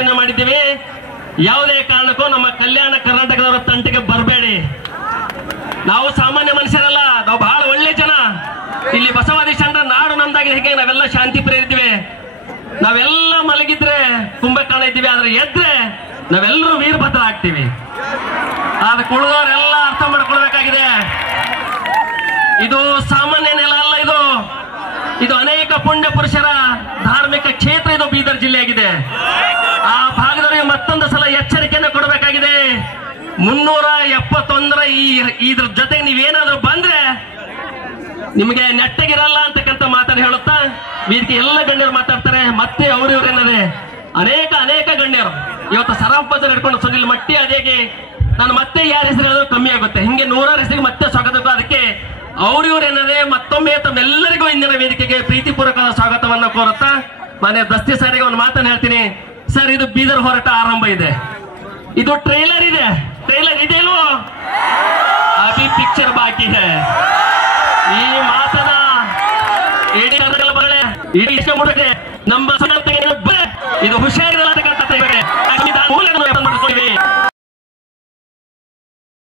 ಮಾಡಿದ್ದೀವಿ. ಯಾವುದೇ ಕಾರಣಕ್ಕೂ ನಮ್ಮ ಕಲ್ಯಾಣ ಕರ್ನಾಟಕದವರ ತಂಟೆಗೆ ಬರಬೇಡಿ. ನಾವು ಸಾಮಾನ್ಯ ಮನುಷ್ಯರಲ್ಲ, ನಾವು ಬಹಳ ಒಳ್ಳೆ ಜನ. ಇಲ್ಲಿ ಬಸವಾದಿ ಚಂದ್ರ ನಾಡು ನಮ್ದಾಗಿ ಹೇಗೆ ನಾವೆಲ್ಲ ಶಾಂತಿ ಪ್ರೇರಿದ್ವಿ. ನಾವೆಲ್ಲ ಮಲಗಿದ್ರೆ ಕುಂಭಕರ್ಣ ಇದ್ದೀವಿ, ಆದ್ರೆ ಎದ್ರೆ ನಾವೆಲ್ಲರೂ ವೀರಭದ್ರ ಆಗ್ತೀವಿ. ಆದ್ರೆ ಕುಳಿದವರೆಲ್ಲ ಅರ್ಥ ಮಾಡ್ಕೊಳ್ಬೇಕಾಗಿದೆ, ಇದು ಸಾಮಾನ್ಯ ನೆಲ ಅಲ್ಲ, ಇದು ಅನೇಕ ಪುಣ್ಯ ಪುರುಷರ ಧಾರ್ಮಿಕ ಕ್ಷೇತ್ರ. ಇದು ಬೀದರ್ ಜಿಲ್ಲೆಯಾಗಿದೆ. ಆ ಭಾಗದವರಿಗೆ ಮತ್ತೊಂದು ಸಲ ಎಚ್ಚರಿಕೆಯನ್ನು ಕೊಡಬೇಕಾಗಿದೆ. 371 ಇದ್ರ ಜೊತೆಗೆ ನೀವೇನಾದ್ರೂ ಬಂದ್ರೆ ನಿಮಗೆ ನೆಟ್ಟಗಿರಲ್ಲ ಅಂತಕ್ಕಂಥ ಮಾತನ್ನು ಹೇಳುತ್ತಾ ವೇದಿಕೆ ಎಲ್ಲ ಗಣ್ಯರು ಮಾತಾಡ್ತಾರೆ. ಮತ್ತೆ ಇವ್ರೇನದೆ ಅನೇಕ ಗಣ್ಯರು ಇವತ್ತು ಸರಾಂಪಜರ್ ಹಿಡ್ಕೊಂಡು ಸುನಿಲ್ ಮಟ್ಟಿ ಅದೇಗೆ ನಾನು ಮತ್ತೆ ಯಾರ ಹೆಸರು ಹೇಳಿದ್ರು ಕಮ್ಮಿ ಆಗುತ್ತೆ. ಹಿಂಗೆ 100 ಹೆಸರಿಗೆ ಮತ್ತೆ ಸ್ವಾಗತ. ಅದಕ್ಕೆ ಇವ್ರೇನದೆ ಮತ್ತೊಮ್ಮೆ ತಮ್ಮೆಲ್ಲರಿಗೂ ಇಂದಿನ ವೇದಿಕೆಗೆ ಪ್ರೀತಿಪೂರ್ವಕವಾದ ಸ್ವಾಗತವನ್ನು ಕೋರುತ್ತಾ ಮಾನ್ಯ ದಸ್ತಿ ಸಾರಿಗೆ ಒಂದು ಮಾತನ್ನು ಹೇಳ್ತೀನಿ. ಸರ್, ಇದು ಬೀದರ್ ಹೋರಾಟ ಆರಂಭ ಇದೆ. ಇದು ಟ್ರೈಲರ್ ಇದೆ ಇಲ್ವೋ? ಅಭಿ ಪಿಕ್ಚರ್ ಬಾಕಿ ಹೈ. ಈ ಮಾತನ್ನ ಇಡೀ ನಮ್ಮ ಇದು ಹುಷಾರಿನ